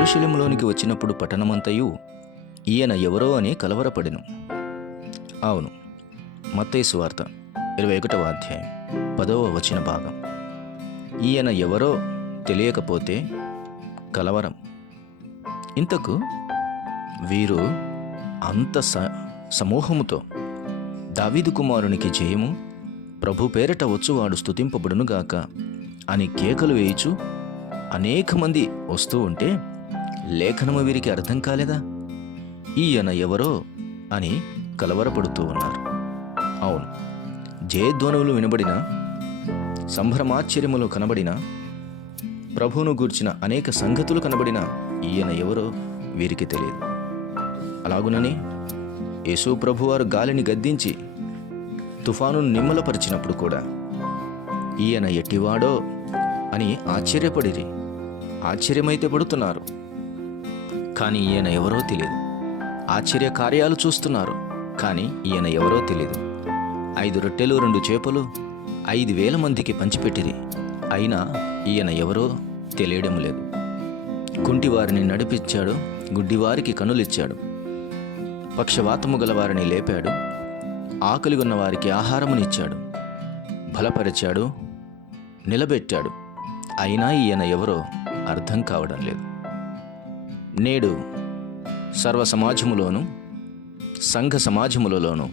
యెరూషలేములోనికి వచ్చినప్పుడు పట్టణమంతయు ఈయన ఎవరో అని కలవరపడెను. అవును, మత్తయి సువార్త 21వ అధ్యాయం 10వ వచన భాగం. ఈయన ఎవరో తెలియకపోతే కలవరం. ఇంతకు వీరు అంత సమూహముతో దావీదు కుమారునికి జయము, ప్రభు పేరట వచ్చువాడు స్తుతింపబడునుగాక అని కేకలు వేయుచు అనేక మంది వస్తూ ఉంటే లేఖనము వీరికి అర్థం కాలేదా? ఈయన ఎవరో అని కలవరపడుతూ ఉన్నారు. అవును, జయధ్వనులు వినబడిన, సంభ్రమాశ్చర్యములు కనబడిన, ప్రభువును గూర్చిన అనేక సంగతులు కనబడిన ఈయన ఎవరో వీరికి తెలియదు. అలాగునని యేసు ప్రభువారు గాలిని గద్దించి తుఫానును నిమ్మలపరిచినప్పుడు కూడా ఈయన ఎట్టివాడో అని ఆశ్చర్యపడిరి. ఆశ్చర్యమైతే పడుతున్నారు, కానీ ఈయన ఎవరో తెలియదు. ఆశ్చర్య కార్యాలు చూస్తున్నారు, కానీ ఈయన ఎవరో తెలియదు. 5 రొట్టెలు 2 చేపలు 5,000 మందికి పంచిపెట్టిరి, అయినా ఈయన ఎవరో తెలియడం లేదు. కుంటివారిని నడిపించాడు, గుడ్డివారికి కనులిచ్చాడు, పక్షవాతము గల వారిని లేపాడు, ఆకలిగొన్న వారికి ఆహారమునిచ్చాడు, బలపరిచాడు, నిలబెట్టాడు. అయినా ఈయన ఎవరో అర్థం కావడం లేదు. నేడు సర్వ సమాజములోనూ, సంఘ సమాజములలోనూ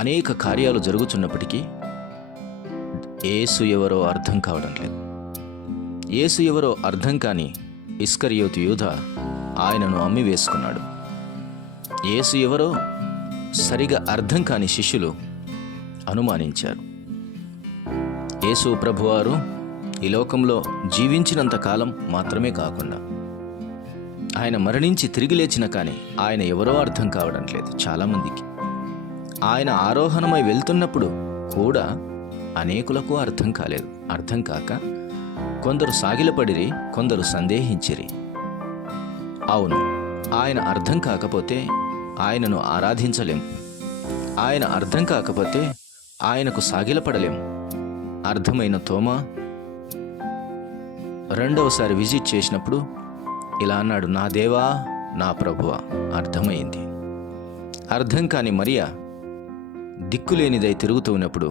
అనేక కార్యాలు జరుగుతున్నప్పటికీ యేసు ఎవరో అర్థం కావడం లేదు. యేసు ఎవరో అర్థం కాని ఇస్కరియోతు యూదా ఆయనను అమ్మివేసుకున్నాడు. యేసు ఎవరో సరిగా అర్థం కాని శిష్యులు అనుమానించారు. యేసు ప్రభువారు ఈ లోకంలో జీవించినంత కాలం మాత్రమే కాకుండా ఆయన మరణించి తిరిగి లేచిన కానీ ఆయన ఎవరో అర్థం కావడం లేదు చాలామందికి. ఆయన ఆరోహణమై వెళ్తున్నప్పుడు కూడా అనేకులకు అర్థం కాలేదు. అర్థం కాక కొందరు సాగిలపడిరి, కొందరు సందేహించిరి. అవును, ఆయన అర్థం కాకపోతే ఆయనను ఆరాధించలేం. ఆయన అర్థం కాకపోతే ఆయనకు సాగిలపడలేం. అర్థమైన తోమా రెండవసారి విజిట్ చేసినప్పుడు ఇలా అన్నాడు, నా దేవా, నా ప్రభువా. అర్థమైంది. అర్థం కాని మరియా దిక్కులేనిదై తిరుగుతూ ఉన్నప్పుడు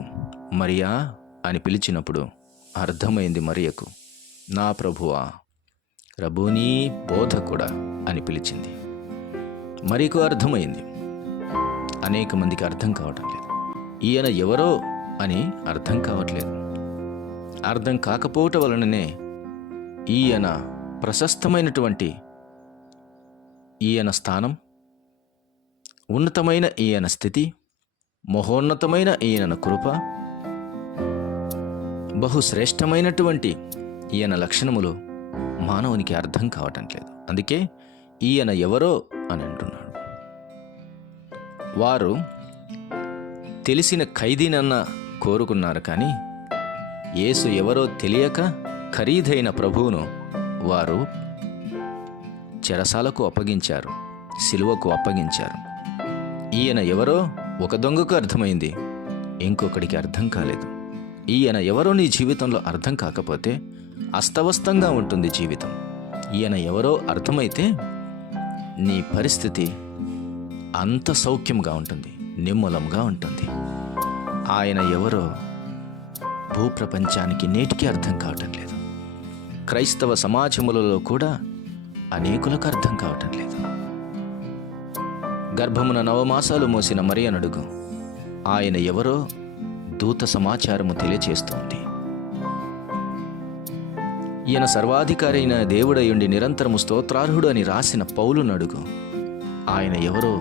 మరియా అని పిలిచినప్పుడు అర్థమైంది మరియకు, నా ప్రభువా, రబూనీ, బోధకుడా అని పిలిచింది. మరియకు అర్థమైంది. అనేక మందికి అర్థం కావటం లేదు. ఈయన ఎవరో అని అర్థం కావట్లేదు. అర్థం కాకపోవటం వలననే ఈయన ప్రశస్తమైనటువంటి ఈయన స్థానం, ఉన్నతమైన ఈయన స్థితి, మహోన్నతమైన ఈయన కృప, బహుశ్రేష్టమైనటువంటి ఈయన లక్షణములు మానవునికి అర్థం కావటం లేదు. అందుకే ఈయన ఎవరో అని అంటున్నాడు. వారు తెలిసిన ఖైదీనన్న కోరుకున్నారు, కానీ యేసు ఎవరో తెలియక ఖరీదైన ప్రభువును వారు చెరసాలకు అప్పగించారు, సిలువకు అప్పగించారు. ఈయన ఎవరో ఒక దొంగకు అర్థమైంది, ఇంకొకడికి అర్థం కాలేదు. ఈయన ఎవరో నీ జీవితంలో అర్థం కాకపోతే అస్తవ్యస్తంగా ఉంటుంది జీవితం. ఈయన ఎవరో అర్థమైతే నీ పరిస్థితి అంత సౌఖ్యంగా ఉంటుంది, నిమ్మలంగా ఉంటుంది. ఆయన ఎవరో భూప్రపంచానికి నేటికి అర్థం కావటం లేదు. క్రైస్తవ సమాజములలో కూడా అనేకులకు అర్థం కావటం లేదు. గర్భమున 9 మాసాలు మోసిన మరియనడుగు, ఆయన ఎవరో దూత సమాచారము తెలియచేస్తోంది. ఈయన సర్వాధికారి అయిన దేవుడయుండి నిరంతరము స్తోత్రార్హుడు అని రాసిన పౌలునడుగు, ఆయన ఎవరో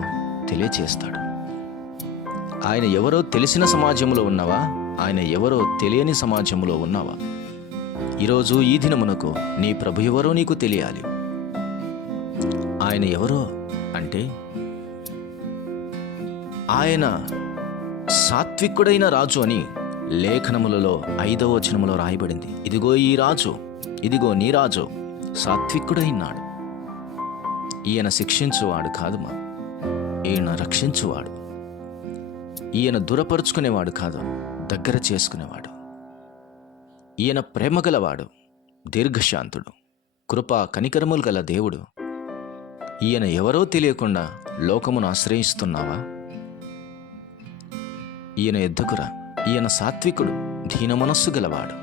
తెలియచేస్తాడు. ఆయన ఎవరో తెలిసిన సమాజంలో ఉన్నావా? ఆయన ఎవరో తెలియని సమాజంలో ఉన్నావా? ఈరోజు ఈ దినమునకు నీ ప్రభు ఎవరో నీకు తెలియాలి. ఆయన ఎవరో అంటే ఆయన సాత్వికుడైన రాజు అని లేఖనములలో 5వ వచనములో రాయబడింది. ఇదిగో ఈ రాజు, ఇదిగో నీ రాజు సాత్వికుడైనాడు. ఈయన శిక్షించువాడు కాదు, ఈయన రక్షించువాడు. ఈయన దూరపరుచుకునేవాడు కాదు, దగ్గర చేసుకునేవాడు. ఈయన ప్రేమగలవాడు, దీర్ఘశాంతుడు, కృపా కనికరములు గల దేవుడు. ఈయన ఎవరో తెలియకుండా లోకమును ఆశ్రయిస్తున్నావా? ఈయన ఎద్దుకురా. ఈయన సాత్వికుడు, దీన మనస్సు గలవాడు.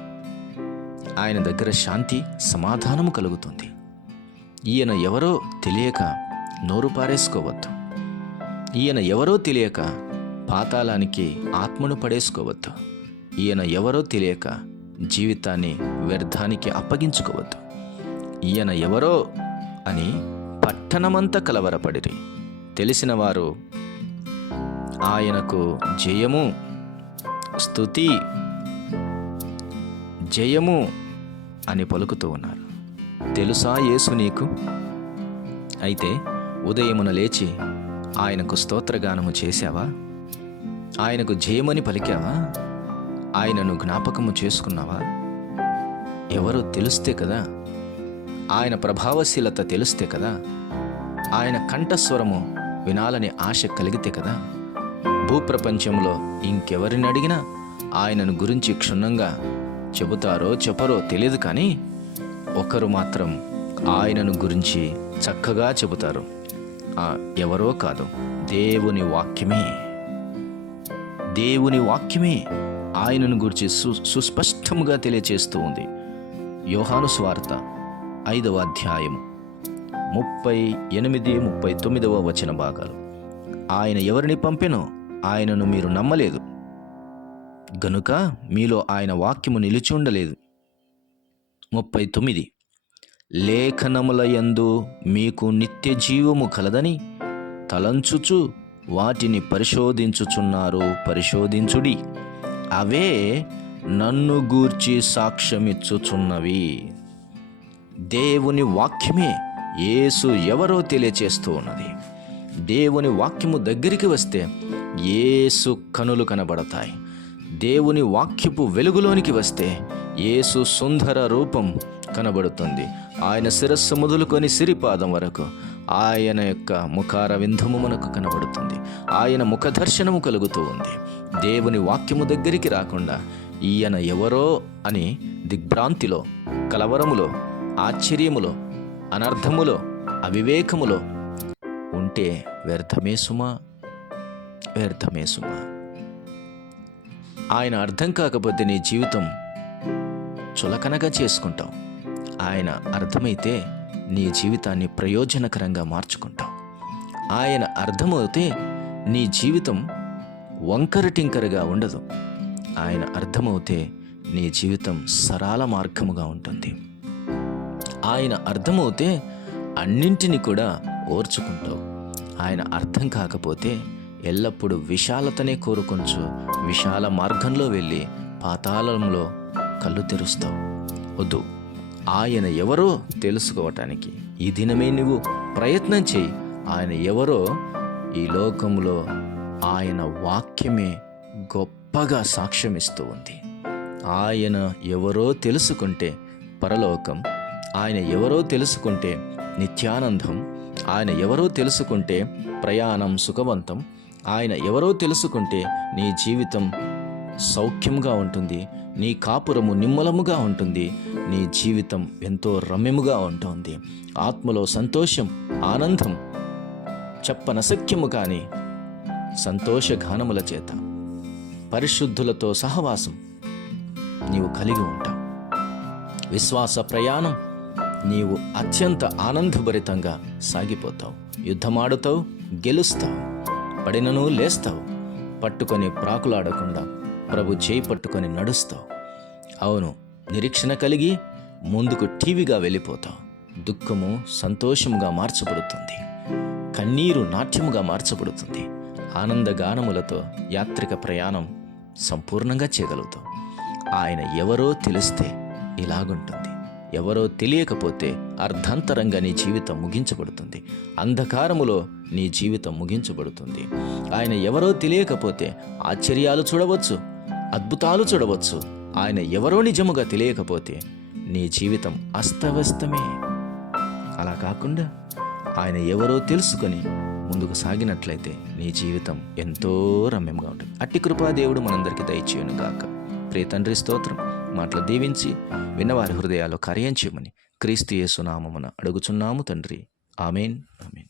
ఆయన దగ్గర శాంతి సమాధానము కలుగుతుంది. ఈయన ఎవరో తెలియక నోరు పారేసుకోవద్దు. ఈయన ఎవరో తెలియక పాతాళానికి ఆత్మను పడేసుకోవద్దు. ఈయన ఎవరో తెలియక జీవితాన్ని వ్యర్థానికి అప్పగించుకోవద్దు. ఈయన ఎవరో అని పట్టణమంతా కలవరపడిరి. తెలిసిన వారు ఆయనకు జయము, స్తుతి, జయము అని పలుకుతూ ఉన్నారు. తెలుసా యేసు నీకు? అయితే ఉదయమున లేచి ఆయనకు స్తోత్రగానము చేశావా? ఆయనకు జయమని పలికావా? ఆయనను జ్ఞాపకము చేసుకున్నావా? ఎవరో తెలిస్తే కదా, ఆయన ప్రభావశీలత తెలిస్తే కదా, ఆయన కంఠస్వరము వినాలని ఆశ కలిగితే కదా. భూప్రపంచంలో ఇంకెవరిని అడిగినా ఆయనను గురించి క్షుణ్ణంగా చెబుతారో చెప్పరో తెలియదు, కానీ ఒకరు మాత్రం ఆయనను గురించి చక్కగా చెబుతారు. ఎవరో కాదు, దేవుని వాక్యమే. దేవుని వాక్యమే ఆయనను గురించి సుస్పష్టముగా తెలియచేస్తూ ఉంది. యోహాను సువార్త 5వ అధ్యాయము 38, 39 వచన భాగాలు. ఆయన ఎవరిని పంపెనో ఆయనను మీరు నమ్మలేదు గనుక మీలో ఆయన వాక్యము నిలిచి ఉండలేదు. 39, లేఖనముల యందు మీకు నిత్య జీవము కలదని తలంచుచు వాటిని పరిశోధించుచున్నారు. పరిశోధించుడి, అవే నన్ను గూర్చి సాక్ష్యమిచ్చుచున్నవి. దేవుని వాక్యమే యేసు ఎవరో తెలియచేస్తూ ఉన్నది. దేవుని వాక్యము దగ్గరికి వస్తే యేసు కనులు కనబడతాయి. దేవుని వాక్యపు వెలుగులోనికి వస్తే యేసు సుందర రూపం కనబడుతుంది. ఆయన శిరస్సు మొదలుకొని సిరిపాదం వరకు ఆయన యొక్క ముఖార వింధము మనకు కనబడుతుంది. ఆయన ముఖ దర్శనము కలుగుతూ ఉంది. దేవుని వాక్యము దగ్గరికి రాకుండా ఈయన ఎవరో అని దిగ్భ్రాంతిలో, కలవరములో, ఆశ్చర్యములో, అనర్థములో, అవివేకములో ఉంటే వ్యర్థమే సుమా, వ్యర్థమే సుమా. ఆయన అర్థం కాకపోతే నీ జీవితం చులకనగా చేసుకుంటావు. ఆయన అర్థమైతే నీ జీవితాన్ని ప్రయోజనకరంగా మార్చుకుంటావు. ఆయన అర్థమవుతే నీ జీవితం వంకర టింకరగా ఉండదు. ఆయన అర్థమవుతే నీ జీవితం సరళ మార్గముగా ఉంటుంది. ఆయన అర్థమవుతే అన్నింటినీ కూడా ఓర్చుకుంటావు. ఆయన అర్థం కాకపోతే ఎల్లప్పుడూ విశాలతనే కోరుకొంచు విశాల మార్గంలో వెళ్ళి పాతాళంలో కళ్ళు తెరుస్తావు. వద్దు. ఆయన ఎవరో తెలుసుకోవటానికి ఈ దినమే నువ్వు ప్రయత్నం చేయి. ఆయన ఎవరో ఈ లోకంలో ఆయన వాక్యమే గొప్పగా సాక్ష్యమిస్తూ ఉంది. ఆయన ఎవరో తెలుసుకుంటే పరలోకం, ఆయన ఎవరో తెలుసుకుంటే నిత్యానందం, ఆయన ఎవరో తెలుసుకుంటే ప్రయాణం సుఖవంతం, ఆయన ఎవరో తెలుసుకుంటే నీ జీవితం సౌఖ్యంగా ఉంటుంది, నీ కాపురము నిమ్మలముగా ఉంటుంది, నీ జీవితం ఎంతో రమ్యముగా ఉంటుంది. ఆత్మలో సంతోషం, ఆనందం చెప్పనశక్యము కాని సంతోషగానముల చేత పరిశుద్ధులతో సహవాసం నీవు కలిగి ఉంటావు. విశ్వాస ప్రయాణం నీవు అత్యంత ఆనందభరితంగా సాగిపోతావు. యుద్ధమాడుతావు, గెలుస్తావు, పడినను లేస్తావు. పట్టుకొని ప్రాకులాడకుండా ప్రభు చేయి పట్టుకొని నడుస్తావు. అవును, నిరీక్షణ కలిగి ముందుకు టీవీగా వెళ్ళిపోతావు. దుఃఖము సంతోషముగా మార్చబడుతుంది, కన్నీరు నాట్యముగా మార్చబడుతుంది. ఆనందగానములతో యాత్రిక ప్రయాణం సంపూర్ణంగా చేయగలుగుతావు. ఆయన ఎవరో తెలిస్తే ఇలాగుంటుంది. ఎవరో తెలియకపోతే అర్ధాంతరంగా నీ జీవితం ముగించబడుతుంది. అంధకారములో నీ జీవితం ముగించబడుతుంది. ఆయన ఎవరో తెలియకపోతే ఆశ్చర్యాలు చూడవచ్చు, అద్భుతాలు చూడవచ్చు. ఆయన ఎవరో నిజముగా తెలియకపోతే నీ జీవితం అస్తవ్యస్తమే. అలా కాకుండా ఆయన ఎవరో తెలుసుకొని ముందుకు సాగినట్లయితే నీ జీవితం ఎంతో రమ్యంగా ఉంటుంది. అట్టి కృపా దేవుడు మనందరికీ దయచేయును గాక. ప్రియ తండ్రి స్తోత్రం. మాటలు దీవించి విన్నవారి హృదయాల్లో కార్యం చేయమని క్రీస్తు యేసు నామమున అడుగుచున్నాము తండ్రి. ఆమేన్. ఆమేన్.